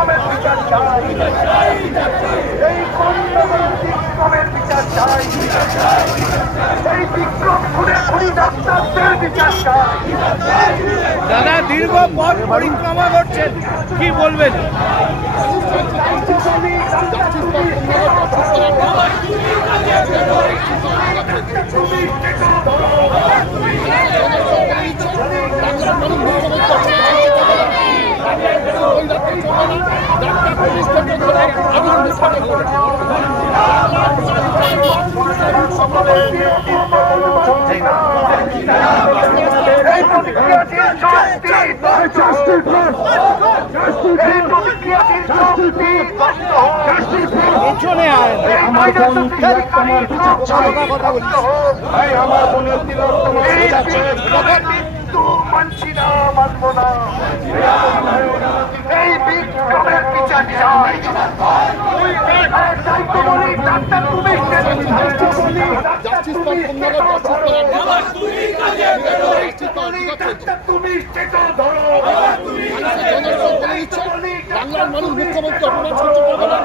বিক্রমের বিচার চাই, এই বিক্রমের বিচার চাই, এই বিক্রম খুনে খুনি ডাক্তারদের বিচার চাই। দাদা দীর্ঘ পথ পরিক্রমা করছেন, কি বলবেন? পেছনে আয়, কথা বলছি। মানছি না, মানবো না, এই বিক্রমের বিচার চাই। তাই তো বলি ডাক্তার তুমি তুমি ধরো, বাংলার মানুষ মুখ্যমন্ত্রী অপমান করতে পারবে না,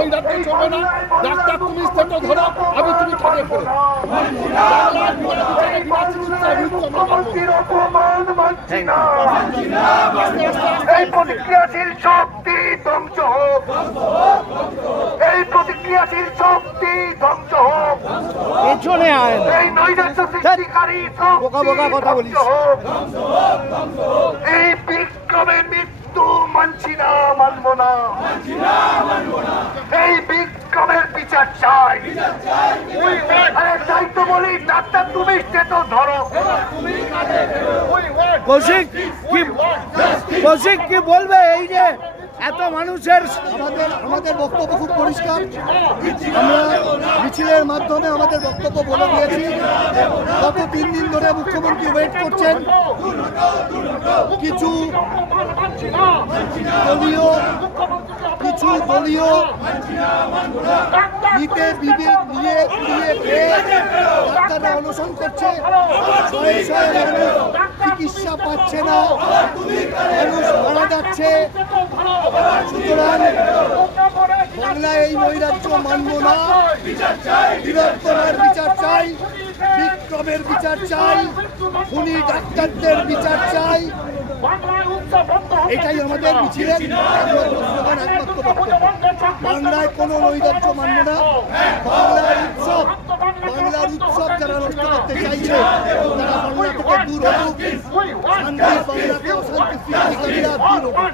ওই ডাক্তার চলবে না, ডাক্তার তুমি স্টেটও ধরো, আমি তুমি থাকে ফেরো। এই প্রতিক্রিয়াশীল শক্তি ধ্বংস হোক, এই প্রতিক্রিয়াশীল শক্তি ধ্বংস হোক, পেছনে আয়, এই নৈরাজ্য সৃষ্টিকারী বোকা বোকা কথা বলিস। এই বিক্রমের মৃত্যু মানছি না, মানবো না, এই বিক্রমের বিচার চাই। আরে তাই তো বলি ডাক্তার তুমি তো ধরো। কৌশিক কি বলবে? এই যে এত মানুষের আমাদের বক্তব্য খুব পরিষ্কার, আমরা মিছিলের মাধ্যমে আমাদের বক্তব্য বলে দিয়েছি। গত 3 দিন ধরে মুখ্যমন্ত্রী ওয়েট করছেন। কিছু দলীয় নীতে বিবেক নিয়ে ডাক্তাররা অনশন করছে, শয়ে শয়ে মানুষ চিকিৎসা পাচ্ছে না, মানুষ মারা যাচ্ছে। সুতরাং বাংলায় এই নৈরাজ্য মানব না, বীরত্তমার বিচার চাই, বিক্রমের বিচার চাই, খুনি ডাক্তারদের বিচার চাই। এটাই আমাদের মিছিলের একমাত্র স্লোগান, একমাত্র বক্তব্য। বাংলায় কোনো নৈরাজ্য মানব না, বাংলার উৎসব যারা নষ্ট করতে চাইছে তারা বাংলা থেকে দূর হোক, শান্তি বাংলাকে অশান্তি সৃষ্টিকারীরা দূর হোক।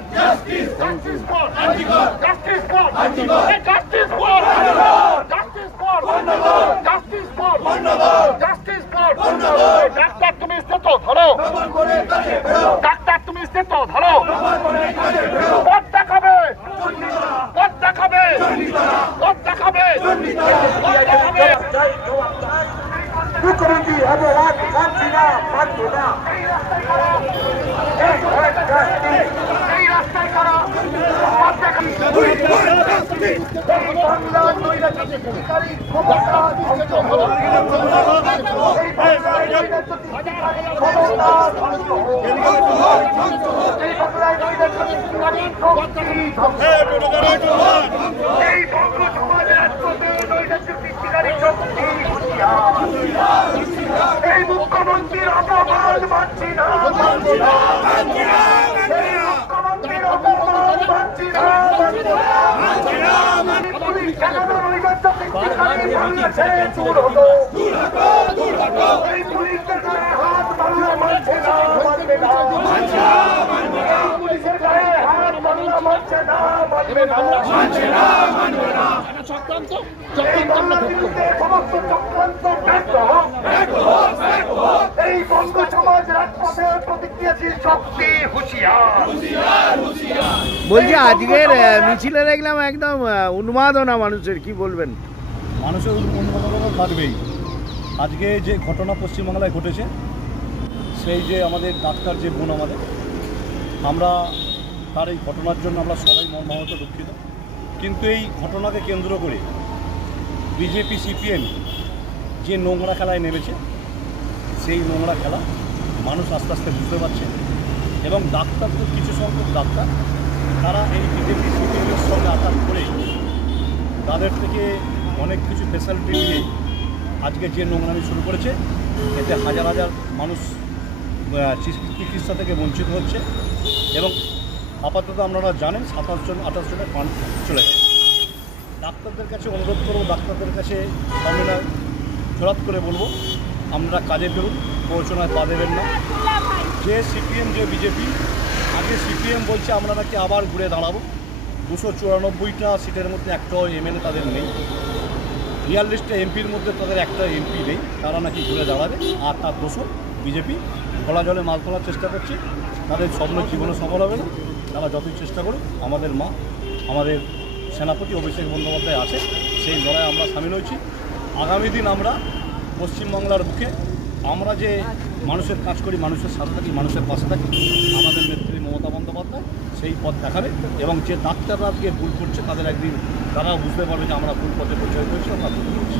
ডাক্তার তুমি তো ধরো, ডাক্তার তুমি তো ধরো, পথ দেখাবে, পথ দেখাবে, পথ দেখাবে। মুখ্যমন্ত্রী হবে মানছি না, মানবো না, এই রাস্তায় করা বাংলার নৈরাজ্য সৃষ্টিকারী ক্ষমতা ধ্বংস হোক, এই বাংলার নৈরাজ্য সৃষ্টিকারী ক্ষমতা ধ্বংস হোক, এই বাংলার নৈরাজ্য সৃষ্টিকারী শক্তি ধ্বংস হোক, এই বঙ্গ সমাজের নৈরাজ্য সৃষ্টিকারী শক্তি এই মুখ্যমন্ত্রীর অপমান মানছি না, মুখ্যমন্ত্রীর অপমান মানছি না, পুলিশ কেন নৈরাজ্য সৃষ্টিকারী বাংলাদেশে দূর হতো, এই পুলিশের গায়ে হাত বাংলা মানছে না, মানবে না, পুলিশের গায়ে হাত বাংলা মানছে না, মানবে না, মানবে না। সমস্ত চক্রান্ত ব্যর্থ হোক, এই বঙ্গ সমাজ রাজপথে প্রতিক্রিয়াশীল শক্তি হুঁশিয়ার। বলছি আজকের মিছিলে দেখলাম একদম উন্মাদনা মানুষের, কি বলবেন? মানুষের উন্মাদনা থাকবেই। আজকে যে ঘটনা পশ্চিমবাংলায় ঘটেছে, সেই যে আমাদের ডাক্তার যে বোন আমাদের, আমরা তার এই ঘটনার জন্য আমরা সবাই মর্মাহত, দুঃখিত। কিন্তু এই ঘটনাকে কেন্দ্র করে বিজেপি সিপিএম যে নোংরা খেলায় নেমেছে, সেই নোংরা খেলা মানুষ আস্তে আস্তে বুঝতে পারছে। এবং ডাক্তার, কিছু সংখ্যক ডাক্তার তারা এই বিজেপি সিপিএমের সঙ্গে আঘাত করে তাদের থেকে অনেক কিছু ফ্যাসিলিটি নিয়ে আজকে যে নোংরামি শুরু করেছে, এতে হাজার হাজার মানুষ চিকিৎসা থেকে বঞ্চিত হচ্ছে এবং আপাতত আপনারা জানেন 27 জন 28 জনের প্রাণ চলে গেছে। ডাক্তারদের কাছে অনুরোধ করবো, ডাক্তারদের কাছে আমরা জোরাত করে বলবো, আমরা কাজে ফেরুন, প্ররোচনায় পা দেবেন না। যে সিপিএম যে বিজেপি, আগে সিপিএম বলছে আমরা নাকি আবার ঘুরে দাঁড়াবো, 294টা সিটের মধ্যে একটাও এমএলএ তাদের নেই, 42টা এমপির মধ্যে তাদের একটা এমপি নেই, তারা নাকি ঘুরে দাঁড়াবে। আর তার দোষর বিজেপি খোলা জলে মাছ তোলার চেষ্টা করছে, তাদের স্বপ্ন জীবনে সফল হবে না। তারা যতই চেষ্টা করুক, আমাদের মা, আমাদের সেনাপতি অভিষেক বন্দ্যোপাধ্যায় আছে, সেই লড়াইয়ে আমরা সামিল হয়েছি। আগামী দিন আমরা পশ্চিমবাংলার বুকে আমরা যে মানুষের কাজ করি, মানুষের সাথে থাকি, মানুষের পাশে থাকি, আমাদের নেত্রী মমতা বন্দ্যোপাধ্যায় সেই পথ দেখাবে এবং যে ডাক্তাররা আজকে ভুল করছে তাদের একদিন তারাও বুঝতে পারবে যে আমরা ভুল পথে পরিচয় করেছি, আমরা ভুল করছি।